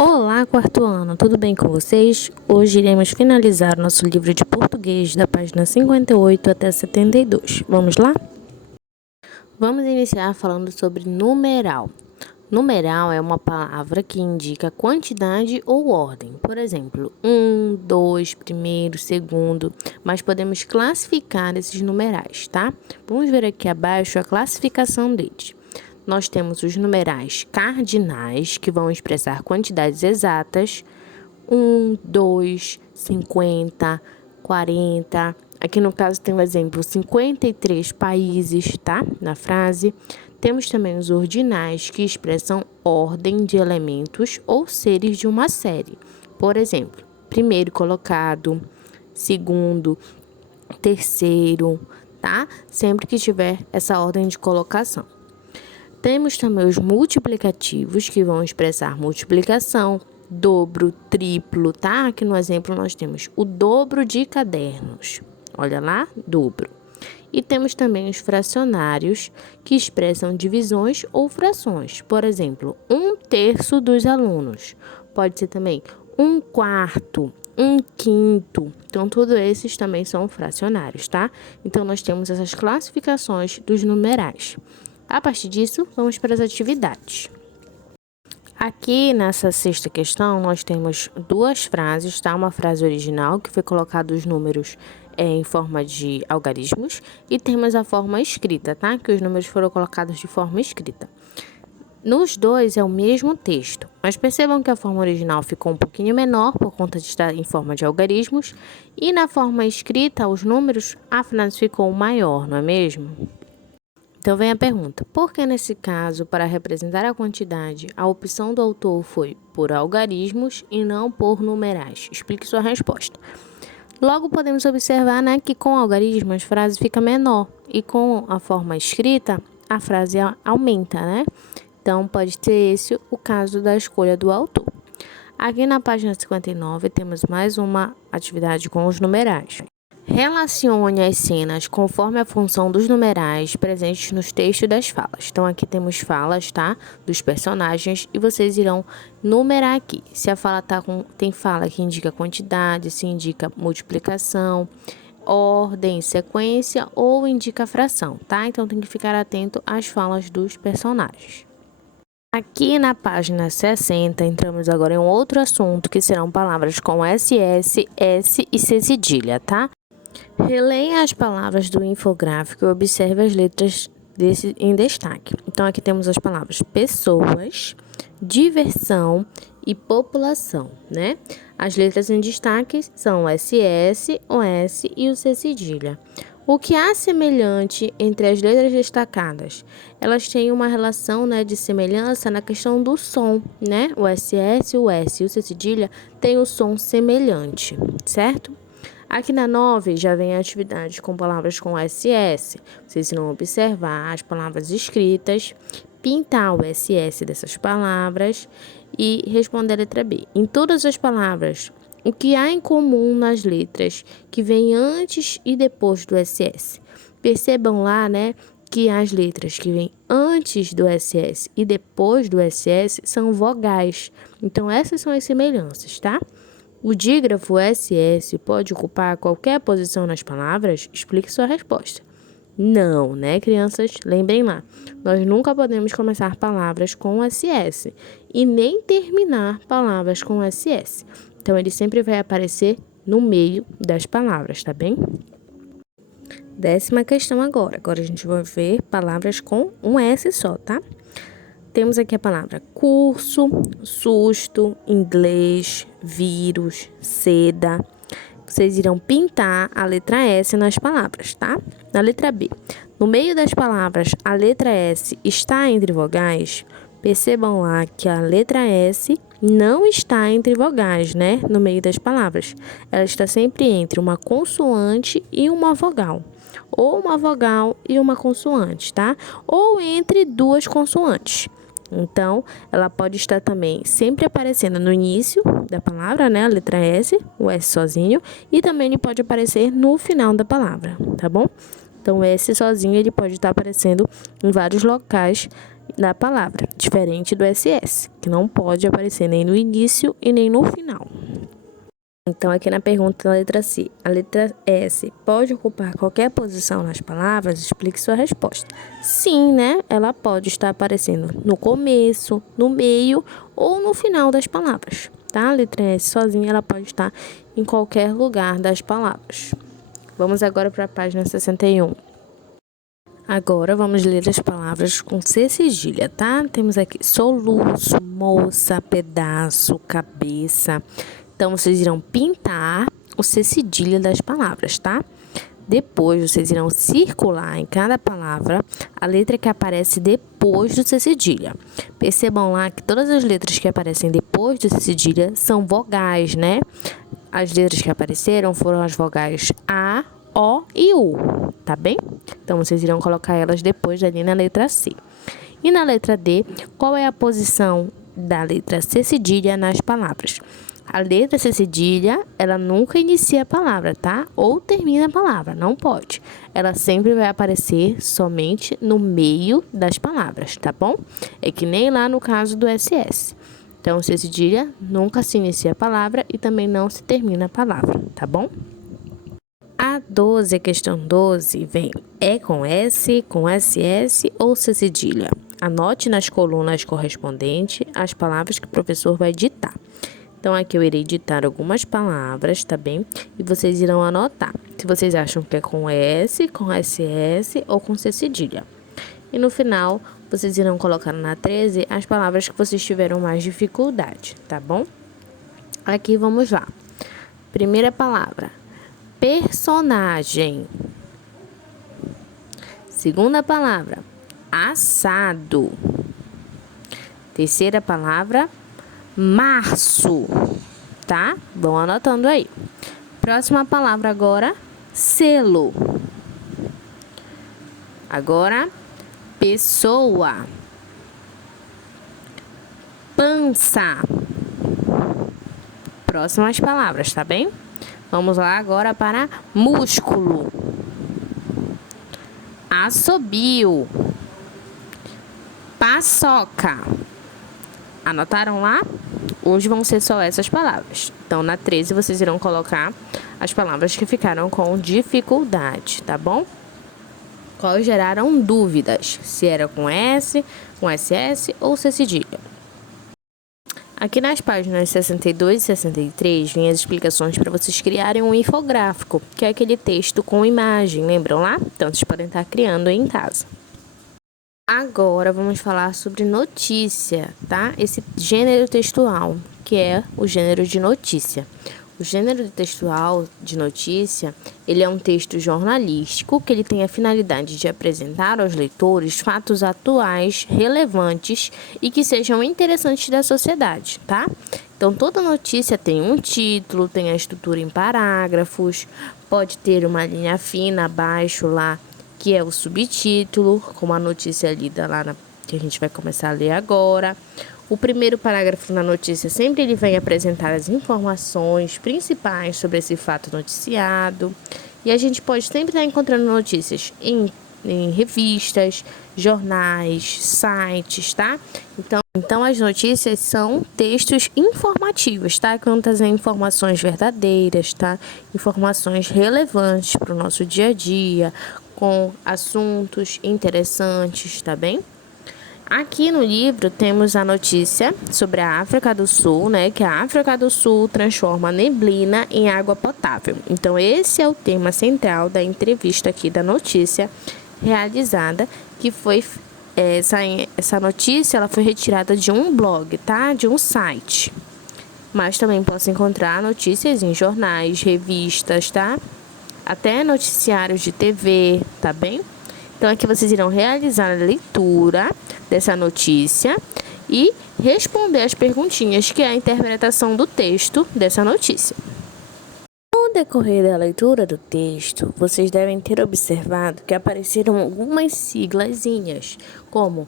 Olá, quarto ano, tudo bem com vocês? Hoje iremos finalizar nosso livro de português da página 58 até 72. Vamos lá? Vamos iniciar falando sobre numeral. Numeral é uma palavra que indica quantidade ou ordem. Por exemplo, 1, 2, primeiro, segundo, mas podemos classificar esses numerais, tá? Vamos ver aqui abaixo a classificação deles. Nós temos os numerais cardinais, que vão expressar quantidades exatas, 1, 2, 50, 40. Aqui no caso tem o exemplo 53 países, tá? Na frase. Temos também os ordinais, que expressam ordem de elementos ou seres de uma série. Por exemplo, primeiro colocado, segundo, terceiro, tá? Sempre que tiver essa ordem de colocação. Temos também os multiplicativos, que vão expressar multiplicação, dobro, triplo, tá? Aqui no exemplo nós temos o dobro de cadernos. Olha lá, dobro. E temos também os fracionários, que expressam divisões ou frações. Por exemplo, 1/3 dos alunos. Pode ser também 1/4, 1/5. Então, todos esses também são fracionários, tá? Então, nós temos essas classificações dos numerais. A partir disso, vamos para as atividades. Aqui nessa sexta questão, nós temos duas frases, tá? Uma frase original, que foi colocado os números em forma de algarismos, e temos a forma escrita, tá? Que os números foram colocados de forma escrita. Nos dois é o mesmo texto, mas percebam que a forma original ficou um pouquinho menor por conta de estar em forma de algarismos, e na forma escrita, os números, a frase ficou maior, não é mesmo? Então, vem a pergunta: por que nesse caso, para representar a quantidade, a opção do autor foi por algarismos e não por numerais? Explique sua resposta. Logo, podemos observar, né, que com algarismos a frase fica menor e com a forma escrita a frase aumenta, né? Então, pode ser esse o caso da escolha do autor. Aqui na página 59 temos mais uma atividade com os numerais. Relacione as cenas conforme a função dos numerais presentes nos textos das falas. Então, aqui temos falas, tá? Dos personagens, e vocês irão numerar aqui. Se a fala tem fala que indica quantidade, se indica multiplicação, ordem, sequência ou indica fração, tá? Então, tem que ficar atento às falas dos personagens. Aqui na página 60, entramos agora em um outro assunto, que serão palavras com SS, S e C cedilha, tá? Releia as palavras do infográfico e observe as letras em destaque. Então, aqui temos as palavras pessoas, diversão e população, né? As letras em destaque são o SS, o S e o C cedilha. O que há semelhante entre as letras destacadas? Elas têm uma relação, né, de semelhança na questão do som, né? O SS, o S e o C cedilha têm o som semelhante, certo? Aqui na 9 já vem a atividade com palavras com SS. Vocês irão observar as palavras escritas, pintar o SS dessas palavras e responder a letra B. Em todas as palavras, o que há em comum nas letras que vêm antes e depois do SS? Percebam lá, né, que as letras que vêm antes do SS e depois do SS são vogais. Então, essas são as semelhanças, tá? O dígrafo SS pode ocupar qualquer posição nas palavras? Explique sua resposta. Não, né, crianças? Lembrem lá, nós nunca podemos começar palavras com SS e nem terminar palavras com SS. Então, ele sempre vai aparecer no meio das palavras, tá bem? 10ª questão agora. Agora a gente vai ver palavras com um S só, tá? Temos aqui a palavra curso, susto, inglês, vírus, seda. Vocês irão pintar a letra S nas palavras, tá? Na letra B, no meio das palavras, a letra S está entre vogais. Percebam lá que a letra S não está entre vogais, né? No meio das palavras. Ela está sempre entre uma consoante e uma vogal. Ou uma vogal e uma consoante, tá? Ou entre duas consoantes. Então, ela pode estar também sempre aparecendo no início da palavra, né? A letra S, o S sozinho. E também ele pode aparecer no final da palavra, tá bom? Então, o S sozinho, ele pode estar aparecendo em vários locais da palavra, diferente do SS, que não pode aparecer nem no início e nem no final. Então, aqui na pergunta, letra C, a letra S pode ocupar qualquer posição nas palavras? Explique sua resposta. Sim, né? Ela pode estar aparecendo no começo, no meio ou no final das palavras, tá? A letra S sozinha, ela pode estar em qualquer lugar das palavras. Vamos agora para a página 61. Agora, vamos ler as palavras com C cedilha, tá? Temos aqui soluço, moça, pedaço, cabeça. Então, vocês irão pintar o C cedilha das palavras, tá? Depois, vocês irão circular em cada palavra a letra que aparece depois do C cedilha. Percebam lá que todas as letras que aparecem depois do C cedilha são vogais, né? As letras que apareceram foram as vogais A, O e U, tá bem? Então, vocês irão colocar elas depois ali na letra C. E na letra D, qual é a posição da letra C cedilha nas palavras? A letra C cedilha, ela nunca inicia a palavra, tá? Ou termina a palavra, não pode. Ela sempre vai aparecer somente no meio das palavras, tá bom? É que nem lá no caso do SS. Então, C cedilha nunca se inicia a palavra e também não se termina a palavra, tá bom? A 12, a questão 12, vem com S, com SS ou C cedilha? Anote nas colunas correspondentes as palavras que o professor vai ditar. Então, aqui eu irei ditar algumas palavras, tá bem? E vocês irão anotar se vocês acham que é com S, com SS ou com C cedilha. E no final, vocês irão colocar na 13 as palavras que vocês tiveram mais dificuldade, tá bom? Aqui vamos lá. Primeira palavra, personagem. Segunda palavra, assado. Terceira palavra, março, tá? Vão anotando aí. Próxima palavra agora, selo. Agora, pessoa. Pança. Próximas palavras, tá bem? Vamos lá agora para músculo. Assobio. Paçoca. Anotaram lá? Hoje vão ser só essas palavras. Então, na 13, vocês irão colocar as palavras que ficaram com dificuldade, tá bom? Quais geraram dúvidas, se era com S, com SS ou C cedilha. Aqui nas páginas 62 e 63, vem as explicações para vocês criarem um infográfico, que é aquele texto com imagem, lembram lá? Então, vocês podem estar criando aí em casa. Agora, vamos falar sobre notícia, tá? Esse gênero textual, que é o gênero de notícia. O gênero textual de notícia, ele é um texto jornalístico que ele tem a finalidade de apresentar aos leitores fatos atuais, relevantes e que sejam interessantes da sociedade, tá? Então, toda notícia tem um título, tem a estrutura em parágrafos, pode ter uma linha fina abaixo lá, que é o subtítulo, como a notícia lida lá, que a gente vai começar a ler agora. O primeiro parágrafo na notícia sempre ele vem apresentar as informações principais sobre esse fato noticiado. E a gente pode sempre estar encontrando notícias em revistas, jornais, sites, tá? Então, as notícias são textos informativos, tá? Que vão trazer informações verdadeiras, tá? Informações relevantes para o nosso dia a dia, com assuntos interessantes, tá bem? Aqui no livro temos a notícia sobre a África do Sul, né? Que a África do Sul transforma neblina em água potável. Então, esse é o tema central da entrevista aqui da notícia realizada, que foi essa notícia, ela foi retirada de um blog, tá? De um site. Mas também posso encontrar notícias em jornais, revistas, tá? Até noticiários de TV, tá bem? Então, aqui vocês irão realizar a leitura dessa notícia e responder as perguntinhas, que é a interpretação do texto dessa notícia. No decorrer da leitura do texto, vocês devem ter observado que apareceram algumas siglazinhas, como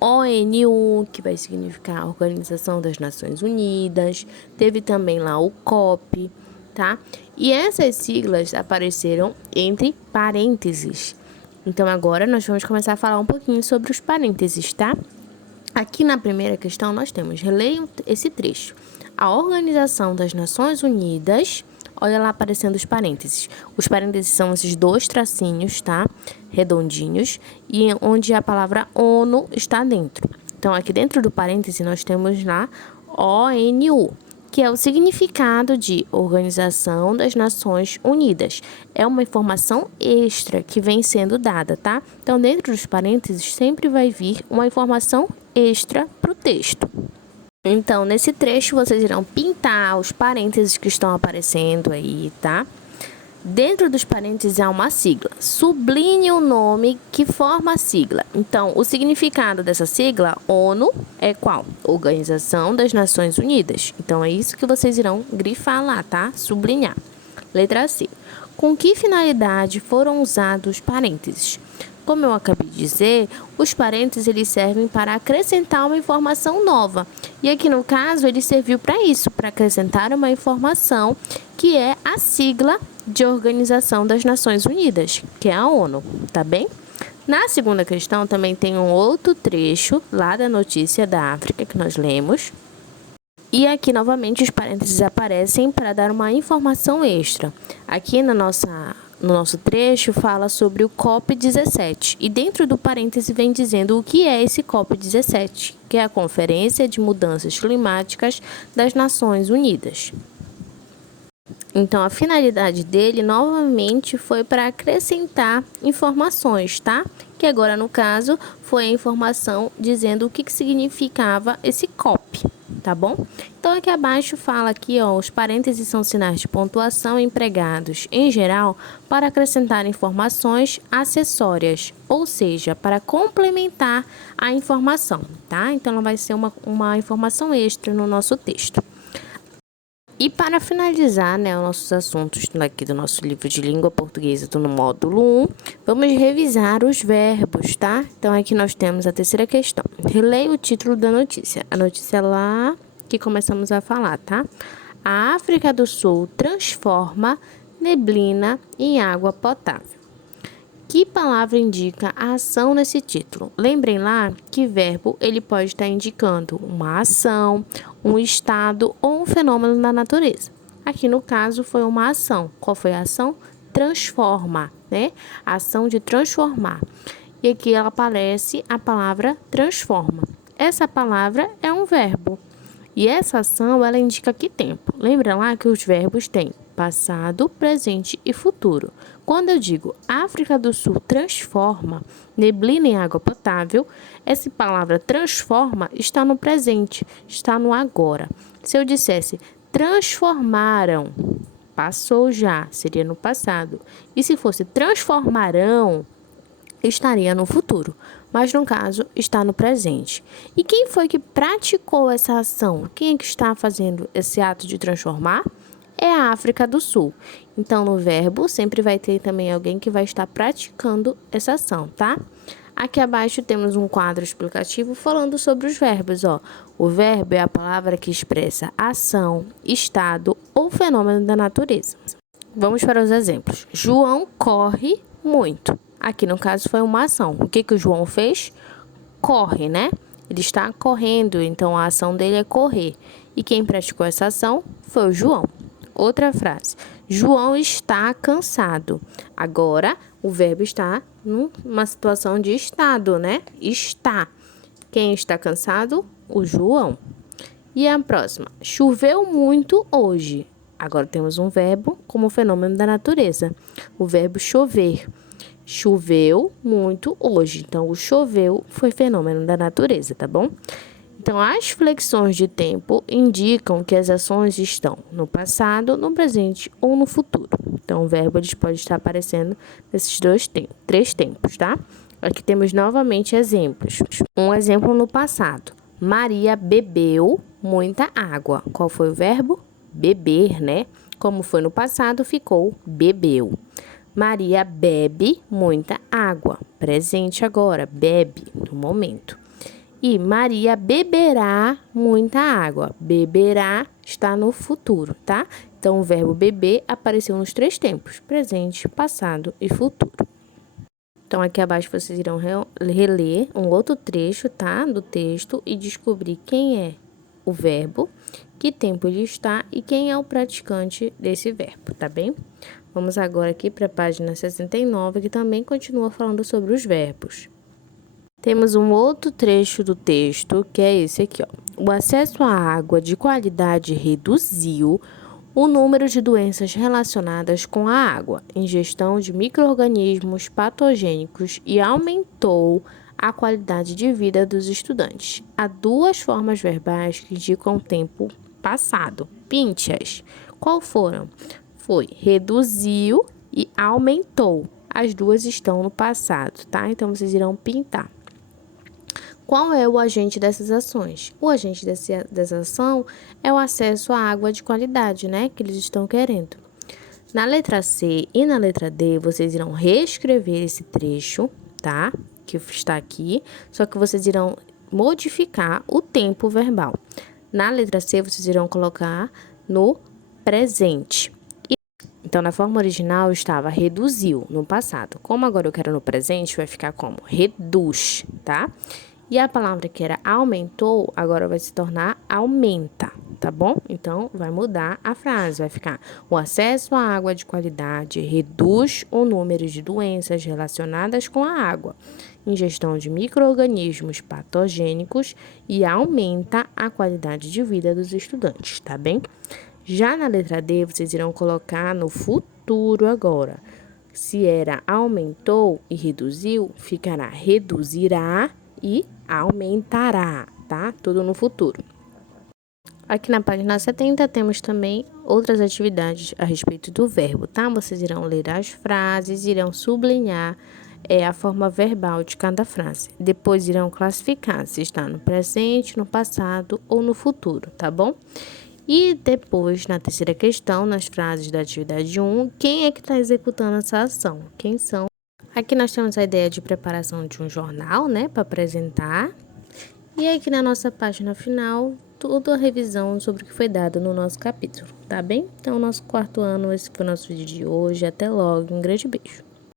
ONU, que vai significar Organização das Nações Unidas, teve também lá o COP, tá? E essas siglas apareceram entre parênteses. Então, agora nós vamos começar a falar um pouquinho sobre os parênteses, tá? Aqui na primeira questão nós temos, releia esse trecho. A Organização das Nações Unidas, olha lá aparecendo os parênteses. Os parênteses são esses dois tracinhos, tá? Redondinhos, e onde a palavra ONU está dentro. Então, aqui dentro do parêntese nós temos lá ONU, que é o significado de Organização das Nações Unidas. É uma informação extra que vem sendo dada, tá? Então, dentro dos parênteses, sempre vai vir uma informação extra para o texto. Então, nesse trecho, vocês irão pintar os parênteses que estão aparecendo aí, tá? Dentro dos parênteses há uma sigla. Sublinhe o nome que forma a sigla. Então, o significado dessa sigla, ONU, é qual? Organização das Nações Unidas. Então, é isso que vocês irão grifar lá, tá? Sublinhar. Letra C. Com que finalidade foram usados os parênteses? Como eu acabei de dizer, os parênteses eles servem para acrescentar uma informação nova. E aqui no caso, ele serviu para isso, para acrescentar uma informação que é a sigla de Organização das Nações Unidas, que é a ONU, tá bem? Na segunda questão também tem um outro trecho lá da notícia da África que nós lemos. E aqui novamente os parênteses aparecem para dar uma informação extra. Aqui no nosso trecho fala sobre o COP17 e dentro do parêntese vem dizendo o que é esse COP17, que é a Conferência de Mudanças Climáticas das Nações Unidas. Então, a finalidade dele, novamente, foi para acrescentar informações, tá? Que agora, no caso, foi a informação dizendo o que significava esse COP, tá bom? Então, aqui abaixo fala aqui, ó, os parênteses são sinais de pontuação empregados, em geral, para acrescentar informações acessórias, ou seja, para complementar a informação, tá? Então, ela vai ser uma informação extra no nosso texto. E para finalizar, né, os nossos assuntos aqui do nosso livro de língua portuguesa no módulo 1, vamos revisar os verbos, tá? Então, aqui nós temos a terceira questão. Releia o título da notícia. A notícia lá que começamos a falar, tá? A África do Sul transforma neblina em água potável. Que palavra indica a ação nesse título? Lembrem lá que verbo ele pode estar indicando uma ação, um estado ou um fenômeno da natureza. Aqui no caso foi uma ação. Qual foi a ação? Transforma, né? A ação de transformar. E aqui ela aparece a palavra transforma. Essa palavra é um verbo. E essa ação ela indica que tempo. Lembra lá que os verbos têm passado, presente e futuro. Quando eu digo África do Sul transforma neblina em água potável, essa palavra transforma está no presente, está no agora. Se eu dissesse transformaram, passou já, seria no passado. E se fosse transformarão, estaria no futuro, mas no caso está no presente. E quem foi que praticou essa ação? Quem é que está fazendo esse ato de transformar? É a África do Sul. Então, no verbo, sempre vai ter também alguém que vai estar praticando essa ação, tá? Aqui abaixo temos um quadro explicativo falando sobre os verbos, ó. O verbo é a palavra que expressa ação, estado ou fenômeno da natureza. Vamos para os exemplos. João corre muito. Aqui, no caso, foi uma ação. O que o João fez? Corre, né? Ele está correndo, então a ação dele é correr. E quem praticou essa ação foi o João. Outra frase. João está cansado. Agora, o verbo está numa situação de estado, né? Está. Quem está cansado? O João. E a próxima. Choveu muito hoje. Agora temos um verbo como fenômeno da natureza. O verbo chover. Choveu muito hoje. Então, o choveu foi fenômeno da natureza, tá bom? Então, as flexões de tempo indicam que as ações estão no passado, no presente ou no futuro. Então, o verbo pode estar aparecendo nesses três tempos, tá? Aqui temos novamente exemplos. Um exemplo no passado. Maria bebeu muita água. Qual foi o verbo? Beber, né? Como foi no passado, ficou bebeu. Maria bebe muita água. Presente agora, bebe no momento. E Maria beberá muita água. Beberá está no futuro, tá? Então, o verbo beber apareceu nos três tempos: presente, passado e futuro. Então, aqui abaixo vocês irão reler um outro trecho, tá? Do texto e descobrir quem é o verbo, que tempo ele está e quem é o praticante desse verbo, tá bem? Vamos agora aqui para a página 69, que também continua falando sobre os verbos. Temos um outro trecho do texto, que é esse aqui, ó. O acesso à água de qualidade reduziu o número de doenças relacionadas com a água, ingestão de micro-organismos patogênicos e aumentou a qualidade de vida dos estudantes. Há duas formas verbais que indicam o tempo passado. Pinte-as. Qual foram? Foi reduziu e aumentou. As duas estão no passado, tá? Então, vocês irão pintar. Qual é o agente dessas ações? O agente dessa ação é o acesso à água de qualidade, né? Que eles estão querendo. Na letra C e na letra D, vocês irão reescrever esse trecho, tá? Que está aqui, só que vocês irão modificar o tempo verbal. Na letra C, vocês irão colocar no presente. Então, na forma original, estava reduziu no passado. Como agora eu quero no presente, vai ficar como reduz, tá? E a palavra que era aumentou, agora vai se tornar aumenta, tá bom? Então, vai mudar a frase, vai ficar: o acesso à água de qualidade reduz o número de doenças relacionadas com a água, ingestão de micro-organismos patogênicos e aumenta a qualidade de vida dos estudantes, tá bem? Já na letra D, vocês irão colocar no futuro agora. Se era aumentou e reduziu, ficará reduzirá e aumentará, tá? Tudo no futuro. Aqui na página 70 temos também outras atividades a respeito do verbo, tá? Vocês irão ler as frases, irão sublinhar a forma verbal de cada frase. Depois irão classificar se está no presente, no passado ou no futuro, tá bom? E depois, na terceira questão, nas frases da atividade 1, quem é que está executando essa ação? Quem são? Aqui nós temos a ideia de preparação de um jornal, né, para apresentar. E aqui na nossa página final, toda a revisão sobre o que foi dado no nosso capítulo, tá bem? Então, nosso quarto ano, esse foi o nosso vídeo de hoje. Até logo, um grande beijo.